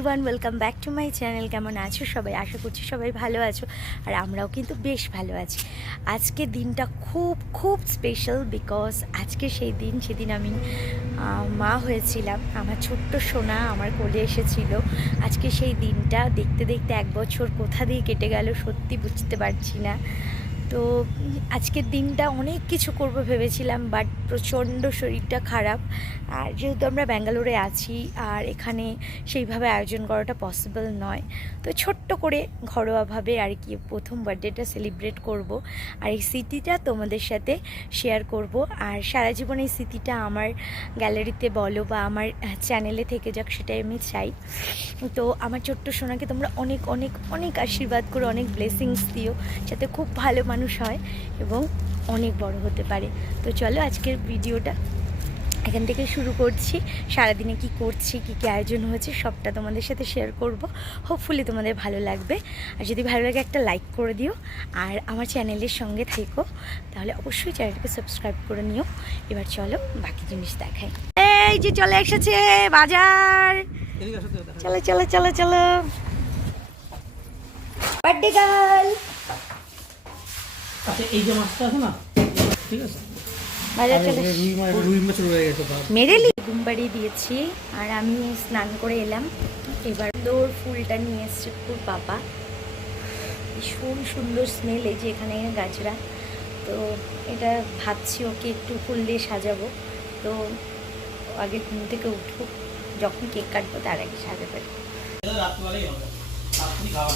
Ivan welcome back to my channel কেমন আছো সবাই? আশা করছি সবাই ভালো আছো। আর আমরাও কিন্তু বেশ ভালো আছি। আজকে দিনটা খুব খুব স্পেশাল বিকজ আজকে সেই দিন, সেদিন আমি মা হয়েছিলাম। আমার ছোট্ট সোনা আমার কোলে এসেছিল। আজকে সেই দিনটা দেখতে দেখতে এক বছর কোথা দিয়ে কেটে গেল সত্যি বুঝতে পারছি না। তো আজকের দিনটা অনেক কিছু করব ভেবেছিলাম বাট প্রচণ্ড শরীরটা খারাপ। আর যেহেতু আমরা ব্যাঙ্গালোরে আছি, আর এখানে সেইভাবে আয়োজন করাটা পসিবল নয়, তো ছোট্ট করে ঘরোয়াভাবে আর কি প্রথম বার্থডেটা সেলিব্রেট করব। আর এই স্মৃতিটা তোমাদের সাথে শেয়ার করব। আর সারা জীবন এই স্মৃতিটা আমার গ্যালারিতে বলো বা আমার চ্যানেলে থেকে যাক, সেটাই আমি চাই। তো আমার ছোট্ট সোনাকে তোমরা অনেক অনেক অনেক আশীর্বাদ করো, অনেক ব্লেসিংস দিও, যাতে খুব ভালো মানুষ হয় এবং অনেক বড় হতে পারে। তো চলো আজকের ভিডিওটা এখান থেকে শুরু করছি। সারাদিনে কি করছি কি কী আয়োজন হয়েছে সবটা তোমাদের সাথে শেয়ার করব। হোপফুলি তোমাদের ভালো লাগবে। আর যদি ভালো লাগে একটা লাইক করে দিও। আর আমার চ্যানেলের সঙ্গে থেকো। তাহলে অবশ্যই চ্যানেলটাকে সাবস্ক্রাইব করে নিও। এবার চলো বাকি জিনিস দেখাই। এই যে চলে এসেছে বাজার। চলো চলো চলো চলো। বার্থডে গার্ল আচ্ছা এই যে মাছটা আছে না? ঠিক আছে। বাজার চলে আরে, রুই মাছ রুই মাছ রয়ে গেছে বাপ। মেরেলি ঘুম বাড়ি দিয়েছি আর আমি স্নান করে এলাম। এবার দৌড় ফুলটা নিয়ে এসছে ফুল পাপা। ভীষণ সুন্দর স্মেল এই যে এখানে গাছরা। তো এটা ভাবছি ওকে একটু ফুল দিয়ে সাজাবো। তো আগে ঘুম থেকে উঠুক যখন কেক কাটবো তার আগে সাজাতে এটা রাত্রিবেলাই হবে। রাত্রি খাওয়া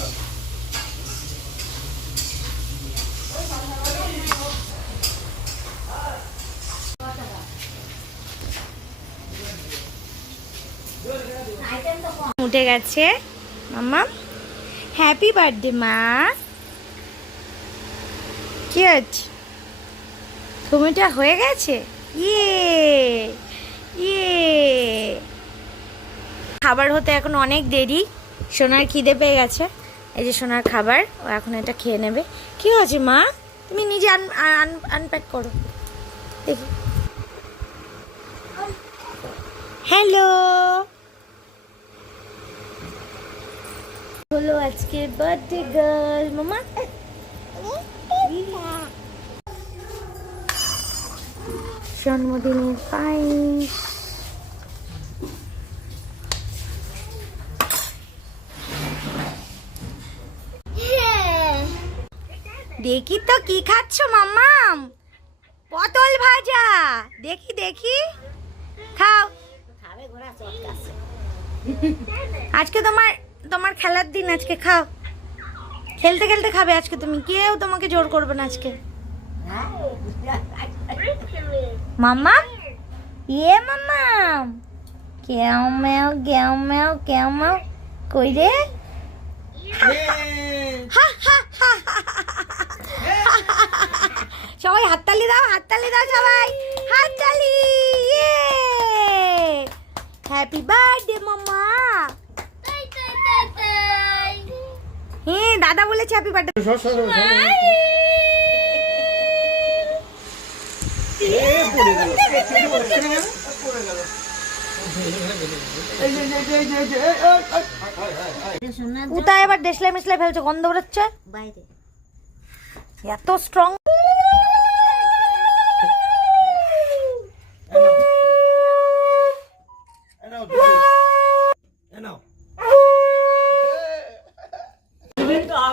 উঠে গেছে। মাম্মা হ্যাপি বার্থডে মা। কি হচ্ছে ঘুমিটা হয়ে গেছে? ইয়ে ইয়ে। খাবার হতে এখন অনেক দেরি। সোনার খিদে পেয়ে গেছে। এই যে সোনার খাবার, ও এখন এটা খেয়ে নেবে। কি হয়েছে, মা? তুমি নিজে আন আনপ্যাক করো। দেখি। হ্যালো হলো আজকে বার্থডে গার্ল মামা। জন্মদিনের পায়েস। দেখি তো কি খাচ্ছ মাম্মাম পটল ভাজা। দেখি দেখি। খাও। আজকে তোমার তোমার খেলার দিন আজকে, খাও। খেলতে খেলতে খাবে আজকে তুমি। কেউ তোমাকে জোর করবে না আজকে। মাম্মা? ইয়ে মাম্মা? কেউ মেও কেউ মেও কেউ মেও কই রে? সবাই হাততালি দাও হাততালি দাও সবাই। হাততালি হ্যাপি বার্থডে মাম্মা। যে, বলেছে হ্যাপি বার্থডে এবার দেশলাই মেশলাই ফেলছে গন্ধ বেরোচ্ছে। বাইরে। এত স্ট্রং এ নাও, দিদি। এ নাও।